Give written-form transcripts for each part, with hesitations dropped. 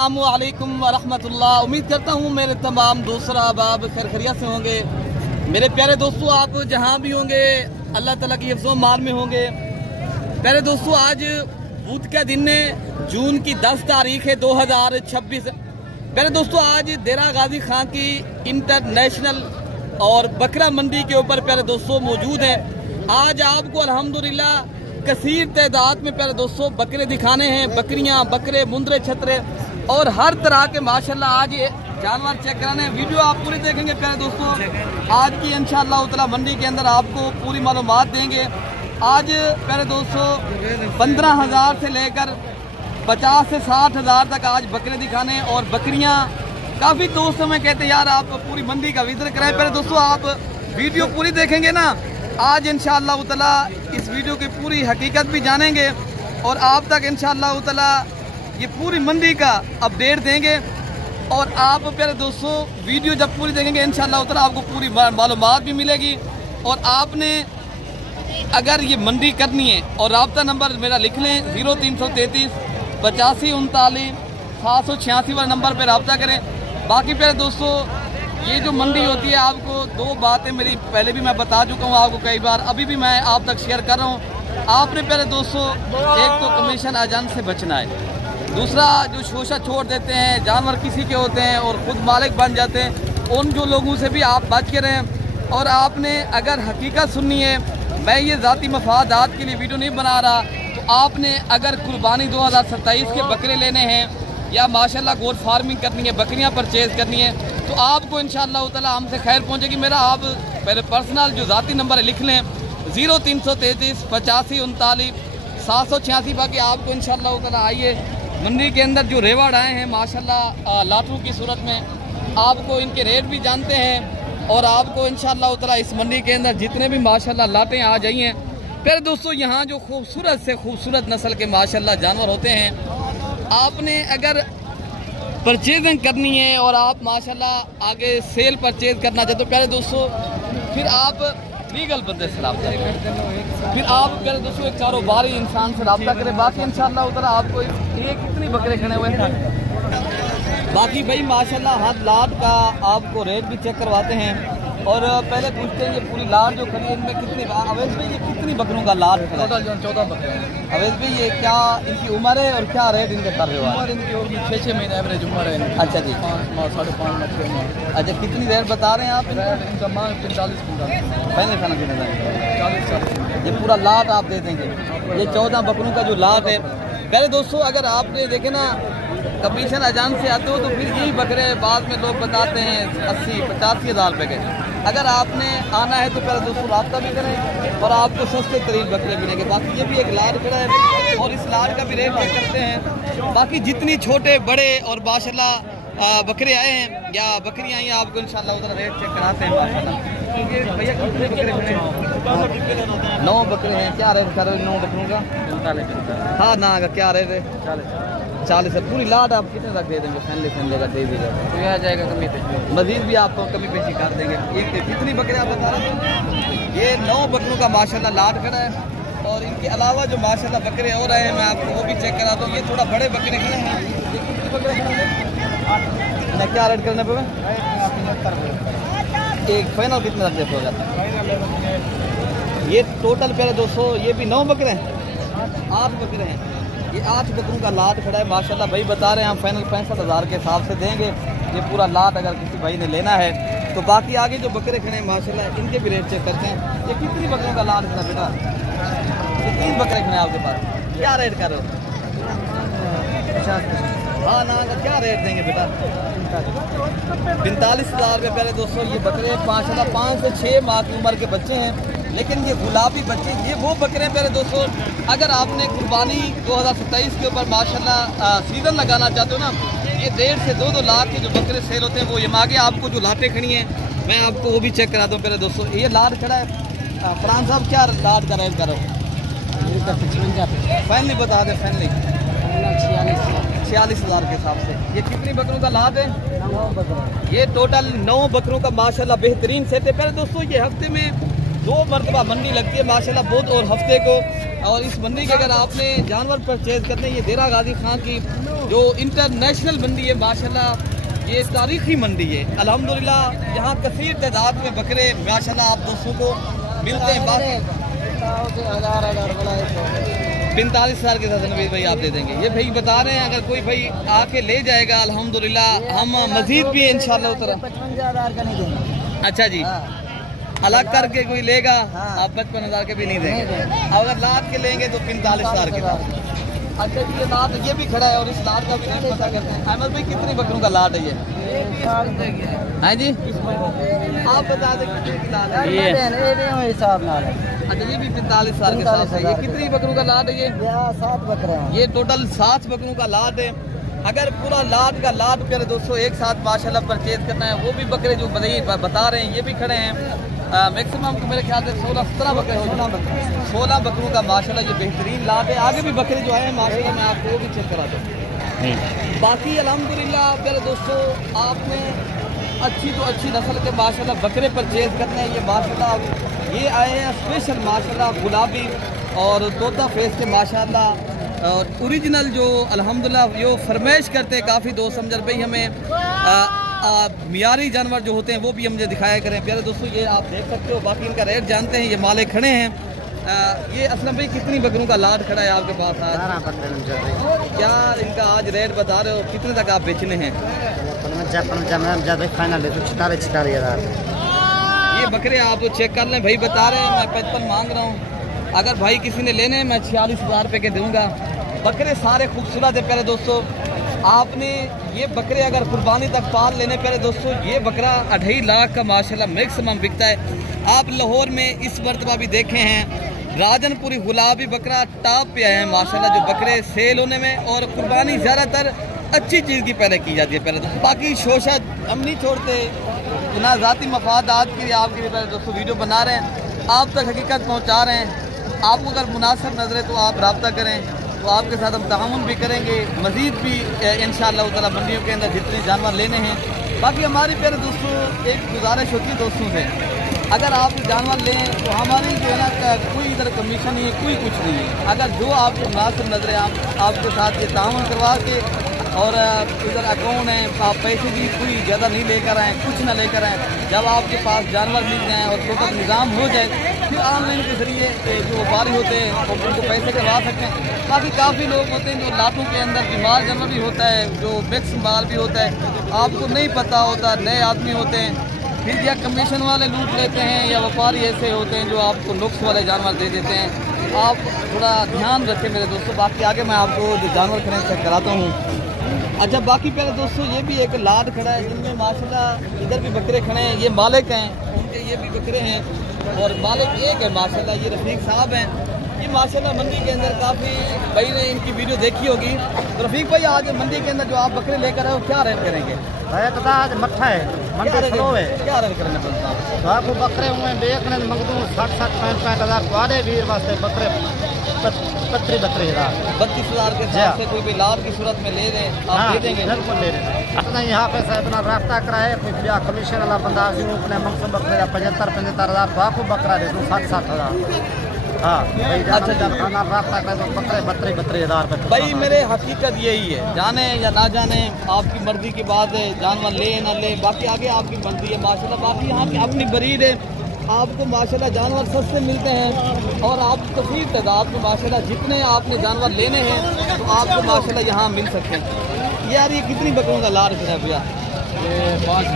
अस्सलामुअलैकुम वरहमतुल्लाह। उम्मीद करता हूँ मेरे तमाम दोस्त अहबाब खैर खैरियत से होंगे। मेरे प्यारे दोस्तों, आप जहाँ भी होंगे अल्लाह ताला की हिफ्ज़ व मान में होंगे। प्यारे दोस्तों, आज बुध का दिन है, जून की 10 तारीख है 2026। प्यारे दोस्तों, आज देरा गाजी खां की इंटरनेशनल और बकरा मंडी के ऊपर प्यारे दोस्तों मौजूद है। आज आपको अल्हम्दुलिल्लाह कसीर तादाद में प्यारे दोस्तों बकरे दिखाने हैं। बकरियां, बकरे, मुंदरे, छतरे और हर तरह के माशाल्लाह आज ये जानवर चेक कराने हैं। वीडियो आप पूरी देखेंगे प्यारे दोस्तों। आज की इंशाअल्लाह ताला मंडी के अंदर आपको पूरी मालूमात देंगे। आज प्यारे दोस्तों 15,000 से लेकर 50 से 60,000 तक आज बकरे दिखाने हैं। और बकरियां काफ़ी दोस्त हमें कहते हैं यार आप पूरी मंडी का विजिट कराएं। प्यारे दोस्तों, आप वीडियो पूरी देखेंगे ना, आज इंशाअल्लाह ताला इस वीडियो की पूरी हकीकत भी जानेंगे और आप तक इंशाअल्लाह ताला ये पूरी मंडी का अपडेट देंगे। और आप प्यारे दोस्तों वीडियो जब पूरी देखेंगे इंशाअल्लाह ताला आपको पूरी मालूमात भी मिलेगी। और आपने अगर ये मंडी करनी है और रब्ता नंबर मेरा लिख लें 0333 85 39 786 वाले नंबर पर रब्ता करें। बाकी प्यारे दोस्तों ये जो मंडी होती है, आपको दो बातें मेरी पहले भी मैं बता चुका हूँ आपको कई बार, अभी भी मैं आप तक शेयर कर रहा हूँ। आपने प्यारे दोस्तों एक तो कमीशन एजेंट से बचना है, दूसरा जो शोषा छोड़ देते हैं, जानवर किसी के होते हैं और ख़ुद मालिक बन जाते हैं, उन जो लोगों से भी आप बच के रहें। और आपने अगर हकीकत सुननी है, मैं ये ज़ाती मफादात के लिए वीडियो नहीं बना रहा, तो आपने अगर कुर्बानी 2027 के बकरे लेने हैं या माशाल्लाह गोट फार्मिंग करनी है, बकरियां परचेज़ करनी है, तो आपको इंशाअल्लाह ताला हमसे खैर पहुंचेगी। मेरा आप मेरे पर्सनल जो ज़ाती नंबर है लिख लें 0333 85 39 786। बाकी आपको इंशाअल्लाह ताला आइए मंडी के अंदर जो रेवाड़ आए हैं माशाल्लाह लाटू की सूरत में, आपको इनके रेट भी जानते हैं। और आपको इंशाअल्लाह ताला इस मंडी के अंदर जितने भी माशाल्लाह लाटें आ जाई हैं। फिर दोस्तों यहाँ जो खूबसूरत से खूबसूरत नस्ल के माशाल्लाह जानवर होते हैं, आपने अगर परचेजिंग करनी है और आप माशाल्लाह आगे सेल परचेज करना चाहते हो प्यारे दोस्तों, फिर आप लीगल बंदे से रब्ता करें, फिर आप प्यारे दोस्तों एक कारोबारी इंसान से रब्ता करें। बाकी इंशाअल्लाह उधर आपको ये कितनी बकरे खड़े हुए हैं। बाकी भाई माशाल्लाह हर लाट का आपको रेट भी चेक करवाते हैं। और पहले पूछते हैं ये पूरी लाट जो खड़ी है इनमें कितनी, अवैध भाई ये कितनी बकरों का लाट खड़ा है? टोटल 14 बकरे हैं। अवैध भाई ये क्या इनकी उम्र है और क्या रेट इनके कर रहे हो? उम्र इनकी होगी 6 महीने एवरेज उम्र है इनकी। अच्छा जी, 5 साढ़े 5 महीने। अच्छा कितनी रेट बता रहे हैं आप? इनका मांग 45 पहले खाना पीना 40 ये पूरा लाट आप दे देंगे। ये 14 बकरों का जो लाट है पहले दोस्तों, अगर आपने देखे ना कमीशन एजेंट से आते हो तो फिर यही बकरे बाद में लोग बताते हैं 80-85 हज़ार रुपये के। अगर आपने आना है तो पहले दोस्तों रब्ता भी करें और आपको सस्ते तरीन बकरे मिलेंगे। बाकी ये भी एक लाट खड़ा है और इस लाट का भी रेट चेक करते हैं। बाकी जितनी छोटे बड़े और माशाल्लाह बकरे आए हैं या बकरियाँ आई हैं, आपको इंशाल्लाह उधर रेट चेक कराते हैं माशाल्लाह। भैया कितने बकरे खड़े हैं? 9 बकरे हैं। क्या रेट कर रहे हो 9 बकरों का? 45। हाँ ना का क्या रेट है? 40 है। पूरी लाट आप कितने तक दे देंगे? फैनले का दे दीजिएगा तो यह आ जाएगा कमी पे, मजीद भी आपको कमी पेशी कर देंगे। एक कितनी बकरे आप बता रहे हैं? ये 9 बकरों का माशाल्लाह लाट खड़ा है। और इनके अलावा जो माशाल्लाह बकरे और आए हैं मैं आपको वो भी चेक कराता हूँ। ये थोड़ा बड़े बकरे खड़े हैं। ये कितने बकरे खड़े हैं ना, क्या रेट करने पे? एक फाइनल कितने रख देते होगा? ये टोटल पहले 200, ये भी 9 बकरे हैं, 8 बकरे हैं। ये 8 बकरों का लाट खड़ा है माशाल्लाह। भाई बता रहे हैं हम फाइनल 65 हज़ार के हिसाब से देंगे ये पूरा लाट, अगर किसी भाई ने लेना है तो। बाकी आगे जो बकरे खड़े हैं माशाल्लाह इनके भी रेट चेक करते हैं। ये कितनी बकरों का लाट खड़ा बेटा? ये 3 बकरे खड़े हैं आपके पास। क्या रेट कर रहे हो? 50। हाँ ना का क्या रेट देंगे बेटा? 45 हज़ार रुपये पहले दोस्तों। ये बकरे 5 से 6 माह की उम्र के बच्चे हैं, लेकिन ये गुलाबी बच्चे ये वो बकरे हैं पहले दोस्तों। अगर आपने कुर्बानी 2027 के ऊपर माशाल्लाह सीज़न लगाना चाहते हो ना, ये 1.5 से 2 लाख के जो बकरे सेल होते हैं वो ये आगे आपको जो लाटें खड़ी हैं मैं आपको वो भी चेक कराता हूँ पहले दोस्तों। ये लाट खड़ा है। फरहान साहब क्या लाट का रेट करो? फाइनली बता दें। फाइनली 46 हज़ार के हिसाब से। ये कितनी बकरों का लाट है? 9 बकरे। ये टोटल 9 बकरों का माशाल्लाह बेहतरीन सेट है। पहले दोस्तों ये हफ्ते में 2 मरतबा मंडी लगती है माशाल्लाह बहुत, और हफ्ते को। और इस मंडी के अगर आपने जानवर परचेज करने, ये देरा गाजी खान की जो इंटरनेशनल मंडी है माशाल्लाह, ये तारीखी मंडी है अल्हम्दुलिल्लाह। यहाँ कसीर तादाद में बकरे माशाल्लाह आप दोस्तों को मिलते हैं। बाकी 45,000 के साथ नवीद भाई आप दे देंगे। ये भाई बता रहे हैं अगर कोई भाई आके ले जाएगा अल्हम्दुलिल्लाह, हम मजीद भी इंशाल्लाह उतर 55,000 का नहीं देंगे। अच्छा जी, अलग करके कोई लेगा आप 55,000 के भी नहीं देंगे। अगर लाद के लेंगे तो 45,000 के साथ। अच्छा जी, ये लाद ये भी खड़ा है और इस लाद का भी रेट पता करते हैं। अहमद भाई कितनी बकरों का लाद है ये? है जी, आप बता दें कितने की लाद है ये? हिसाब ना अच्छा, ये भी 45,000 के साथ है। ये कितनी बकरों का लाद है ये? 7 बकरे हैं। ये टोटल 7 बकरों का लाद है। अगर पूरा लाद का लाद प्यारे दोस्तों एक साथ माशाल्लाह परचेज करना है, वो भी बकरे जो बता रहे हैं ये भी खड़े हैं। मैक्सिमम मेरे ख्याल से 16-17 बकरे हो, 16 बकरों का माशाल्लाह ये बेहतरीन लाद है। आगे भी बकरे जो आए हैं माशाल्लाह मैं आपको वो भी चेक करा दूँ। बाकी अल्हम्दुलिल्लाह प्यारे दोस्तों, आपने अच्छी तो अच्छी नस्ल के माशाल्लाह बकरे परचेज करने हैं। ये माशाल्लाह ये आए हैं स्पेशल माशाल्लाह गुलाबी और तोता फेस के माशाल्लाह, और ओरिजिनल जो अल्हम्दुलिल्लाह जो फरमाइश करते हैं काफ़ी दोस्त समझर भाई हमें मियारी जानवर जो होते हैं वो भी हम मुझे दिखाया करें। प्यारे दोस्तों ये आप देख सकते हो। बाकी इनका रेट जानते हैं। ये माले खड़े हैं। ये असलम भाई कितनी बकरों का लाद खड़ा है आपके पास आज? क्या इनका आज रेट बता रहे हो, कितने तक आप बेचने हैं? फाइनल है 46,000। ये बकरे आप चेक कर लें भाई, बता रहे हैं मैं 55 मांग रहा हूँ। अगर भाई किसी ने लेने मैं 46,000 रुपये के दूँगा। बकरे सारे खूबसूरत है प्यारे दोस्तों। आपने ये बकरे अगर कुर्बानी तक पाल लेने प्यारे दोस्तों, ये बकरा 2.5 लाख का माशाल्लाह मैक्सिमम बिकता है। आप लाहौर में इस मरतबा भी देखे हैं राजनपुरी गुलाबी बकरा टॉप पे आए हैं माशाल्लाह, जो बकरे सेल होने में, और कुर्बानी ज़्यादातर अच्छी चीज़ की पहले की जाती है प्यारे दोस्तों। बाकी शोशा हम नहीं छोड़ते, ना ज़ाती मफादात के लिए आपके लिए प्यारे दोस्तों वीडियो बना रहे हैं, आप तक हकीकत पहुँचा रहे हैं। आपको अगर मुनासिब नजरे तो आप रब्ता करें, तो आपके साथ हम ताउन भी करेंगे। मज़ीद भी इंशाअल्लाह ताला मंडियों के अंदर जितने जानवर लेने हैं। बाकी हमारी प्यारे दोस्तों एक गुजारिश होती है दोस्तों से, अगर आप जानवर लें तो हमारी जो है ना कोई इधर कमीशन नहीं है, कोई कुछ नहीं है। अगर जो आपको मुनासिब नजरे आपके साथ ये ताउन करवा के, और इधर अकाउंट है, आप पैसे भी कोई ज़्यादा नहीं लेकर आएँ, कुछ ना लेकर आएँ। जब आपके पास जानवर मिल जाएँ और टोटल निज़ाम हो जाए, फिर ऑनलाइन के ज़रिए जो व्यापारी होते हैं वो उनको पैसे करवा सकते हैं। बाकी काफ़ी लोग होते हैं जो लातों के अंदर बीमार जानवर भी होता है, जो मिक्स माल भी होता है, आपको नहीं पता होता, नए आदमी होते हैं, फिर या कमीशन वाले लूट लेते हैं, या व्यापारी ऐसे होते हैं जो आपको नुक्स वाले जानवर दे देते हैं। आप थोड़ा ध्यान रखें मेरे दोस्तों। बाकी आगे मैं आपको जानवर खरीद चेक कराता हूँ। अच्छा, बाकी प्यारे दोस्तों ये भी एक लाद खड़ा है जिनमें माशाल्लाह इधर भी बकरे खड़े हैं। ये मालिक हैं, उनके ये भी बकरे हैं, और मालिक एक है माशाल्लाह, ये रफ़ीक साहब हैं। ये माशाल्लाह मंडी के अंदर काफ़ी भाई ने इनकी वीडियो देखी होगी। तो रफ़ीक भाई आज मंडी के अंदर जो आप बकरे लेकर आए हो क्या रेट करेंगे? आज मट्ठा है, मंडी स्लो है। क्या रेट करने पड़ता है? तो आपको बकरे हुए बेचने मंग दूँ 60-65 वाले वीर वास्ते बकरे 32,000 32,000 के हिसाब से कोई भी लाद की सूरत में ले दें आप दे देंगे? बिल्कुल ले देंगे। अपना यहाँ पे से अपना रास्ता कराए, कोई या कमीशन वाला बंदा अपने मंगसम बकरे 75,000 तो आपको बकरा दे दूँ 60,000। हाँ अच्छा खाना रास्ता करे तो बकरे 32,000 रुपये। भाई मेरे हकीकत यही है, जाने या ना जाने आपकी मर्जी की बात है, जानवर ले ना ले, बाकी आगे आपकी मर्जी है माशाल्लाह। बाकी यहाँ की अपनी ब्रीड है, आपको माशाल्लाह जानवर सस्ते मिलते हैं, और आप कसीर तादाद में माशाल्लाह जितने आपने जानवर लेने हैं तो आपको माशाल्लाह यहाँ मिल सकते हैं। यार ये कितनी बकरों का लाड है भैया? ये 5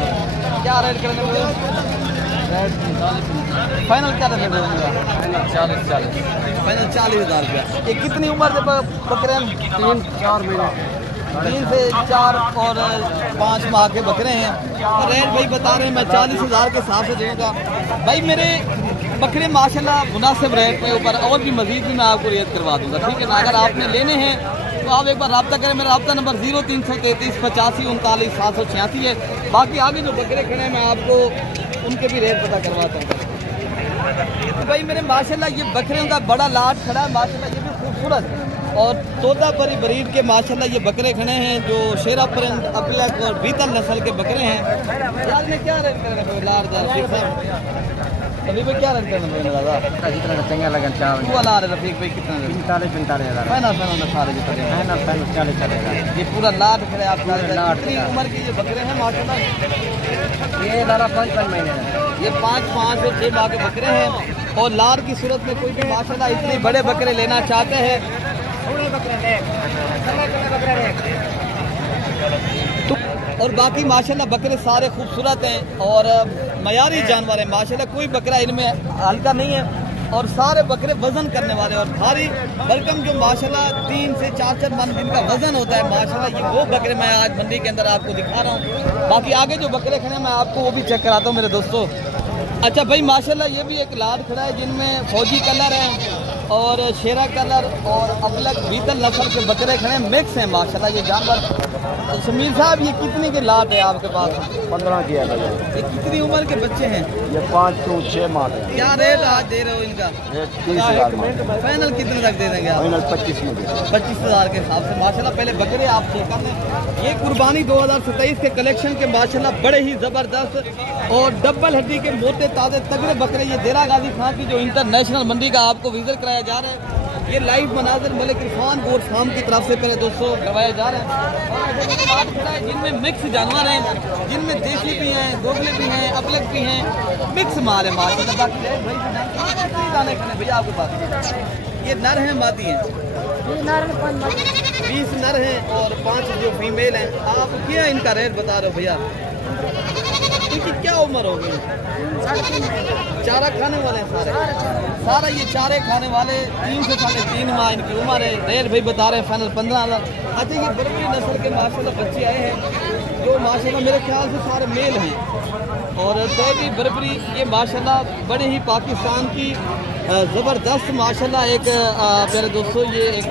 क्या रेट करेंगे भैया? फाइनल क्या रेट होगा? 40 फाइनल 40,000 रुपया। ये कितनी उम्र से बकरे हैं? 3-4 महीने 3 से 4 और 5 माह के बकरे हैं। और रेट भाई बता रहे हैं मैं 40,000 के हिसाब से दूँगा। भाई मेरे बकरे माशाल्लाह मुनासिब रेट पे ऊपर, और भी मज़ीद भी मैं आपको रियायत करवा दूँगा, ठीक है ना? अगर आपने लेने हैं तो आप एक बार रब्ता करें। मेरा रब्ता नंबर 0333 85 39 786 है। बाकी आगे जो बकरे खड़े हैं मैं आपको उनके भी रेट पता करवाता हूँ। तो भाई मेरे माशाल्लाह ये बकरियों का बड़ा लाट खड़ा है माशाल्लाह, ये भी खूबसूरत, और तोता परी ब्रीड के माशाल्लाह ये बकरे खड़े हैं जो शेरा परिंद अबलक और बीतल नस्ल के बकरे हैं। यार में क्या रेट करेंगे लाट? अभी भाई क्या रेट करना पड़ेगा दादा? जितना चंगा लगन चावल वो ला रहे रफीक भाई कितना रेट? 45 हज़ार फाइनल सारे जितने हैं फाइनल 40 चलेगा। ये पूरा लाट खड़े आप लाट कितनी खड़ा। उम्र के ये बकरे हैं माशाल्लाह? ये दादा 5 महीने है। ये 5 से 6 माह के बकरे हैं और लार की सूरत में कोई भी माशाल्लाह इतने बड़े बकरे लेना चाहते हैं तो और बाकी माशाल्लाह बकरे सारे खूबसूरत हैं और मयारी जानवर हैं माशाल्लाह, कोई बकरा इनमें हल्का नहीं है और सारे बकरे वजन करने वाले और भारी भरकम जो माशाल्लाह 3 से 4 मन जिनका वजन होता है माशाल्लाह, ये वो बकरे मैं आज मंडी के अंदर आपको दिखा रहा हूँ। बाकी आगे जो बकरे खड़े हैं मैं आपको वो भी चेक कराता हूँ मेरे दोस्तों। अच्छा भाई माशाल्लाह ये भी एक लाट खड़ा है जिनमें फौजी कलर है और शेरा कलर और अबलक बीतल नस्ल के बकरे खड़े हैं, मिक्स हैं माशाल्लाह ये जानवर। शमीर साहब ये कितने के लाट है आपके पास? 15 की है। ये कितनी उम्र के बच्चे हैं? ये 5 से 6 माह है। क्या रेट आज दे रहे हो इनका? 30,000 फाइनल कितने तक दे देंगे आप? फाइनल 25 में 25,000 के हिसाब से माशाल्लाह। पहले बकरे आप चेक कर लें। ये कुर्बानी 2027 के कलेक्शन के माशाल्लाह बड़े ही ज़बरदस्त और डबल हड्डी के मोटे ताज़े तगड़े बकरे ये देरा गाजी खान की जो इंटरनेशनल मंडी का आपको विजिट कराया जा रहा है। ये लाइव मनाजर मलिक इरफान गोर फार्म की तरफ से पहले दोस्तों करवाया जा रहा है जिनमें मिक्स जानवर हैं, जिनमें देसी भी हैं, दोगले भी हैं, अबलक भी हैं, मिक्स माल है माशाल्लाह। बाकी भाई गाने खाने भैया आपके पास ये नर हैं मादी हैं? 20 नर हैं और 5 जो फीमेल हैं। आप क्या इनका रेट बता रहे हो भैया? इनकी क्या उम्र होगी? चारा खाने वाले हैं सारा ये चारे खाने वाले 3 से 3.5 माह इनकी उम्र है। रेट भाई बता रहे हैं फाइनल 15,000। अच्छा ये बर्बरी नस्ल के माशाल्लाह बच्चे आए हैं जो माशाल्लाह मेरे ख्याल से सारे मेल हैं और दैवी बर्बरी ये माशाल्लाह बड़े ही पाकिस्तान की ज़बरदस्त माशाल्लाह एक प्यारे दोस्तों ये एक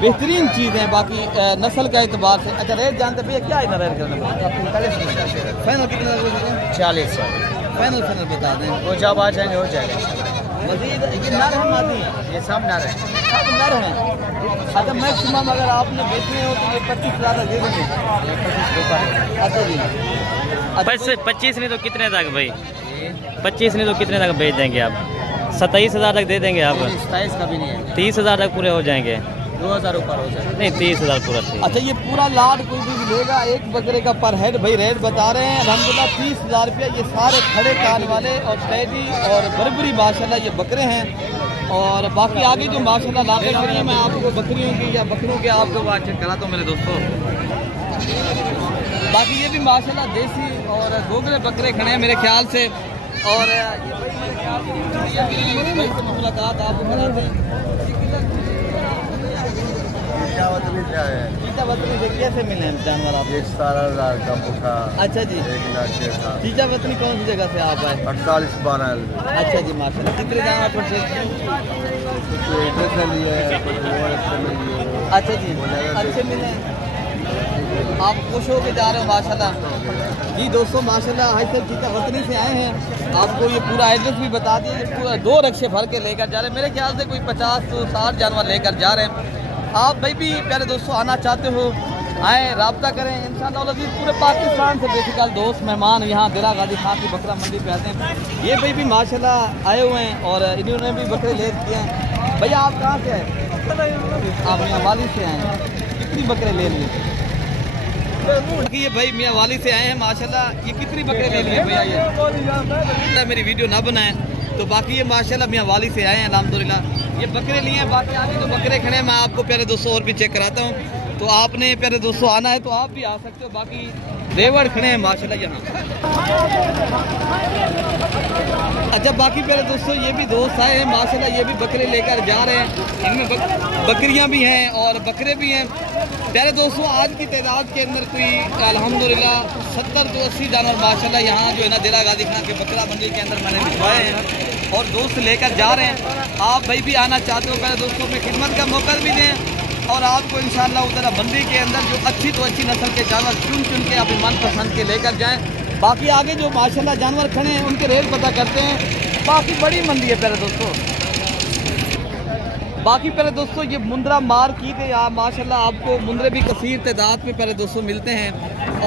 बेहतरीन चीज़ है बाकी नस्ल का एतबार से। अच्छा रेट जानते भैया क्या है ना रेट करने? फाइनल कितना? 40 फाइनल बता दें। वो जब आ जाएंगे हो जाएगा। मजीद ये नर है मादी है? ये सब नर है। सब नर हैं। अच्छा मैक्सिमम अगर आपने बेचने हो तो ये 25,000 दे देंगे? अच्छा जी। 25 नहीं तो कितने तक भाई? 25 नहीं तो कितने तक बेच देंगे आप? 27,000 तक दे देंगे आप? 27 का भी नहीं है। 30,000 तक पूरे हो जाएंगे? 2,000 ऊपर हो जाएगा। नहीं 30,000 पूरा ठीक। अच्छा ये पूरा लाट कोई भी लेगा एक बकरे का पर हेड भाई रेट बता रहे हैं अलहमदुलिल्लाह 30,000 रुपया। ये सारे खड़े कान वाले और टैडी और बर्बरी माशाल्लाह ये बकरे हैं और बाकी आगे जो माशाल्लाह लाटे खड़ी हैं मैं आपको बकरियों की या बकरों के आपको बात चेक कराता हूँ मेरे दोस्तों। बाकी ये भी माशाल्लाह देसी और गोगरे बकरे खड़े हैं मेरे ख्याल से और ये मुलाकात आपको कराते हैं। चीता वतनी से कैसे मिले हैं जानवर आप? 17,000 का मुखा। अच्छा जी। 1 लाख के था। चीता वतनी कौन सी जगह से आप आए? 48-12। अच्छा जी माशाल्लाह। कितने जानवर परचेज किए? अच्छा जी अच्छे मिले हैं, आप खुश होके जा रहे हो माशाल्लाह। जी दोस्तों माशाल्लाह हाई सर चीता वतनी से आए हैं, आपको ये पूरा एड्रेस भी बता दिए। पूरा 2 रक्शे भर के लेकर जा रहे हैं, मेरे ख्याल से कोई 50 से 60 जानवर लेकर जा रहे हैं। आप भाई भी प्यारे दोस्तों आना चाहते हो आए रब्ता करें इंशाअल्लाह अज़ीज़। पूरे पाकिस्तान से बेसिकल दोस्त मेहमान यहाँ दिरा गाजी खान की बकरा मंडी पे आते हैं। ये भाई भी माशाल्लाह आए हुए हैं और इन्होंने भी बकरे ले दिए हैं। भैया आप कहाँ से आए? आप मियाँ वाली से आए हैं। कितनी बकरे ले लिए? ये भाई मियाँ वाली से आए हैं माशाल्लाह। ये कितनी बकरे ले लिए भैया? ये मेरी वीडियो ना बनाएं तो बाकी ये माशाल्लाह मियाँ वाली से आए हैं अल्हम्दुलिल्लाह। ये बकरे लिए हैं, बाकी आगे जो बकरे खड़े हैं मैं आपको प्यारे दोस्तों और भी चेक कराता हूँ। तो आपने प्यारे दोस्तों आना है तो आप भी आ सकते हो। बाकी रेवड़ खड़े हैं माशाल्लाह यहाँ। अच्छा बाकी प्यारे दोस्तों ये भी दोस्त आए हैं माशाल्लाह, ये भी बकरे लेकर जा रहे हैं। इनमें बकरियाँ भी हैं और बकरे भी हैं। प्यारे दोस्तों आज की तादाद के अंदर कोई अल्हम्दुलिल्लाह 70 से 80 जानवर माशाल्लाह यहाँ जो है ना दिरा गाजी खान के बकरा मंडी के अंदर मैंने भिजवाए हैं और दोस्त लेकर जा रहे हैं। आप भाई भी आना चाहते हो प्यारे दोस्तों में खिदमत का मौका भी दें और आपको इंशाअल्लाह उधर मंडी के अंदर जो अच्छी तो अच्छी नस्ल के जानवर चुन के अपने मनपसंद के लेकर जाएँ। बाकी आगे जो माशाल्लाह जानवर खड़े हैं उनके रेट पता करते हैं। बाकी बड़ी मंडी है प्यारे दोस्तों। बाकी प्यारे दोस्तों ये मुंद्रा मार्केट है, यहाँ माशाल्लाह आपको मुंद्रे भी कसीर तादाद में प्यारे दोस्तों मिलते हैं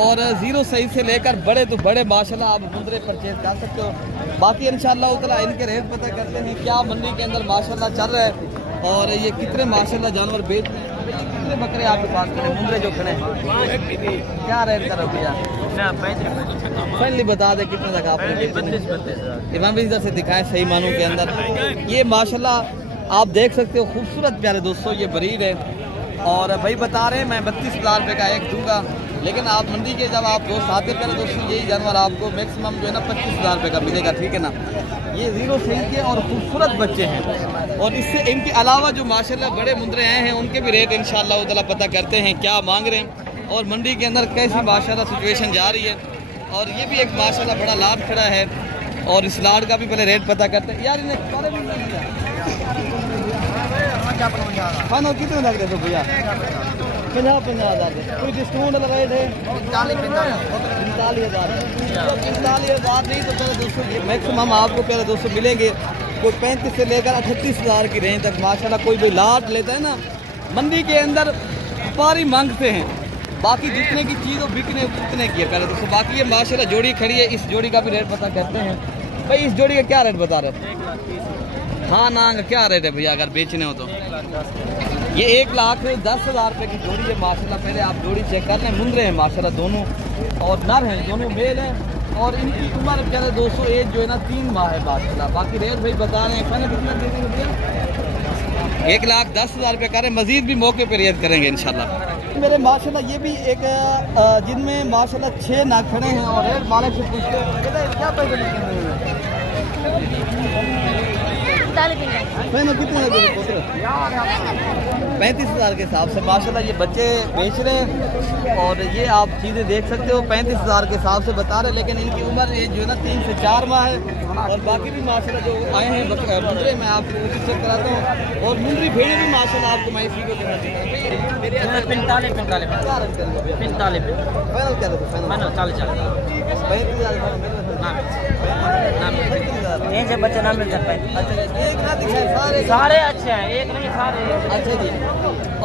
और ज़ीरो साइज़ से लेकर बड़े तो बड़े माशाल्लाह आप मुंद्रे परचेज कर सकते हो। बाकी इंशाल्लाह उतना इनके रेट पता करते हैं क्या मंडी के अंदर माशाल्लाह चल रहा है और ये कितने माशाल्लाह जानवर बेच रहे हैं। कितने बकरे आपके पास खड़े मुंद्रे जो खड़े हैं क्या रेट कर भैया? फाइनली बता दे कितने तक आपने इमाम इधर से दिखाएं सही मानों के अंदर। ये माशाल्लाह आप देख सकते हो खूबसूरत प्यारे दोस्तों ये ब्रीड है और भाई बता रहे हैं मैं 32,000 रुपये का एक दूंगा, लेकिन आप मंडी के जब आप दोस्त आते प्यारे दोस्तों यही जानवर आपको मैक्सिमम जो है ना 25,000 रुपये का मिलेगा, ठीक है ना। ये ज़ीरो साइज़ के और खूबसूरत बच्चे हैं और इससे इनके अलावा जो माशाल्लाह बड़े मुंद्रे आए हैं उनके भी रेट इंशाल्लाह ताला पता करते हैं क्या मांग रहे हैं और मंडी के अंदर कैसी माशाल्लाह सिचुएशन जा रही है। और ये भी एक माशाल्लाह बड़ा लाड खड़ा है और इस लाड का भी पहले रेट पता करते हैं। यार इन्हें खाना कितने लग रहे थे भैया? 50,000 कोई डिस्काउंट वाला रेट है? 45,000 नहीं तो पहले दोस्तों ये मैक्सिमम आपको पहले दोस्तों मिलेंगे कोई 35 से लेकर 38,000 की रेंज तक माशाल्लाह। कोई भी लाट लेता है ना मंडी के अंदर व्यापारी मांगते हैं, बाकी जितने की चीज़ हो बिकने उतने की है पहले दोस्तों। बाकी ये माशाल्लाह जोड़ी खड़ी है, इस जोड़ी का भी रेट पता करते हैं। भाई इस जोड़ी का क्या रेट बता रहे? हाँ ना क्या रेट है भैया अगर बेचने हो तो? ये 1,10,000 रुपये की जोड़ी है माशाल्लाह। पहले आप जोड़ी चेक कर लें, मुंद्रे हैं माशाल्लाह दोनों और नर हैं, दोनों मेल हैं और इनकी उम्र क्या है 200 एज जो है ना 3 माह है माशाल्लाह। बाकी रेट भाई बता रहे हैं पहले कितना दे देंगे भैया? 1,10,000 रुपये करें, मजीद भी मौके पर रियायत करेंगे इंशाल्लाह। मेरे माशाल्लाह ये भी एक जिनमें माशाल्लाह 6 नाग खड़े हैं और रेट मालिक से पूछते हैं क्या पैसे लेते कितने लगे पुत्र? 35,000 के हिसाब से माशाल्लाह ये बच्चे बेच रहे हैं और ये आप चीज़ें देख सकते हो 35,000 के हिसाब से बता रहे हैं, लेकिन इनकी उम्र ये जो है ना 3 से 4 माह है। और बाकी भी माशाल्लाह जो आए हैं मुंद्रे मैं आपको चेक कराता हूँ और मुंद्री भेड़े भी माशाल्लाह आपको मैं इसी को कहना चाहता हूँ 45 बच्चे ना मिल सकते। सारे अच्छे हैं, एक नहीं सारे अच्छे जी।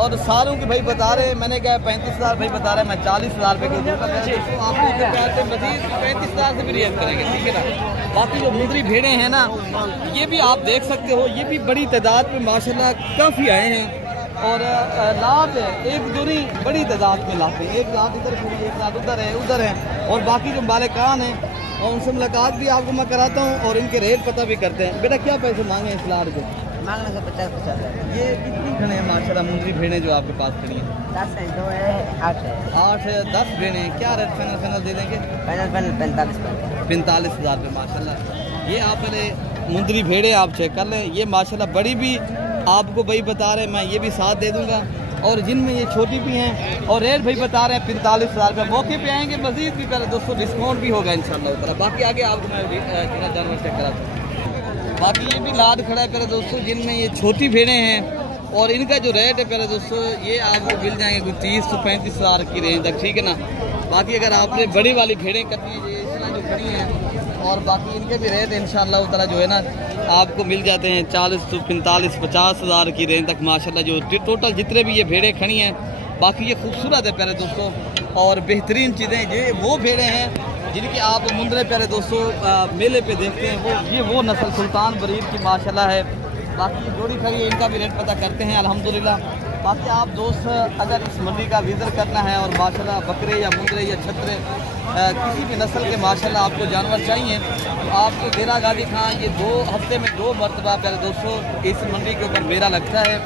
और सारों की भाई बता रहे हैं, मैंने कहा 35,000 भाई बता रहे हैं, मैं 40,000 रुपये के दूँगा। आप मजीद 35,000 से भी रियायत करेंगे, ठीक है ना। बाकी जो मुंद्री भेड़े हैं ना ये भी आप देख सकते हो, ये भी बड़ी तादाद में माशाल्लाह काफ़ी आए हैं और लाट है एक जोड़ी बड़ी तादाद में लाते हैं। एक लाट इधर खड़ी है, एक लाट उधर है और बाकी जो मालिकान हैं और उनसे मुलाकात भी आपको मैं कराता हूँ और इनके रेट पता भी करते हैं। बेटा क्या पैसे मांगे इस लाट के? मांगने से 50 ये कितनी खड़े हैं माशाल्लाह मुंद्री भेड़ें जो आपके पास खड़ी हैं? 10 है, 2 है, 8 है, 8 है, 10 भेड़ें हैं। क्या रेट फाइनल दे देंगे? 45,000 रुपये माशाल्लाह। ये आप पहले मुंद्री भेड़ें आप चेक कर लें, ये माशाल्लाह बड़ी भी आपको भाई बता रहे हैं, मैं ये भी साथ दे दूँगा और जिनमें ये छोटी भी हैं और रेट भाई बता रहे हैं 45,000 रुपये। मौके पे आएंगे मजीद भी पहले दोस्तों डिस्काउंट भी होगा इंशाल्लाह। बाकी आगे आपको मैं जानवर चेक कराता हूँ। बाकी ये भी लाद खड़ा है पहले दोस्तों, जिनमें ये छोटी भेड़ें हैं और इनका जो रेट है पहले दोस्तों ये आपको मिल जाएंगे कुछ 30 से 35,000 की रेंज तक, ठीक है ना। बाकी अगर आपने बड़ी वाली भेड़ें करनी है ये इस तरह जो खड़ी हैं और बाकी इनके भी रेट इंशाल्लाह ताला जो है ना आपको मिल जाते हैं 40 से 45 50,000 की रेंज तक माशाल्लाह। जो टोटल जितने भी ये भेड़ें खड़ी हैं बाकी ये खूबसूरत है प्यारे दोस्तों और बेहतरीन चीज़ें ये वो भेड़ें हैं जिनकी आप मुंद्रे प्यारे दोस्तों मेले पे देखते हैं। वो नस्ल सुल्तान बरीद की माशाल्लाह है। बाकी जोड़ी खड़ी है, इनका भी रेट पता करते हैं अल्हम्दुलिल्लाह। बाकी आप दोस्त अगर इस मंडी का विज़िट करना है और माशाल्लाह बकरे या मुंद्रे या छतरे किसी भी नस्ल के माशाल्लाह आपको जानवर चाहिए तो आपको डेरा गाजी खां ये 2 हफ्ते में 2 मरतबा प्यारे दोस्तों इस मंडी के ऊपर मेला लगता है,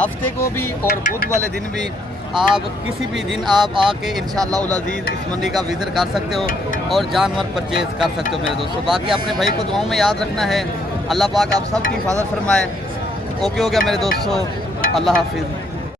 हफ्ते को भी और बुध वाले दिन भी। आप किसी भी दिन आप आके इंशाअल्लाह उल अज़ीज़ इस मंडी का विज़िट कर सकते हो और जानवर परचेज़ कर सकते हो मेरे दोस्तों। बाकी अपने भाई को दुआओं में याद रखना है। अल्लाह पाक आप सब की हिफाजत फरमाए। ओके हो गया मेरे दोस्तों, अल्लाह हाफिज़।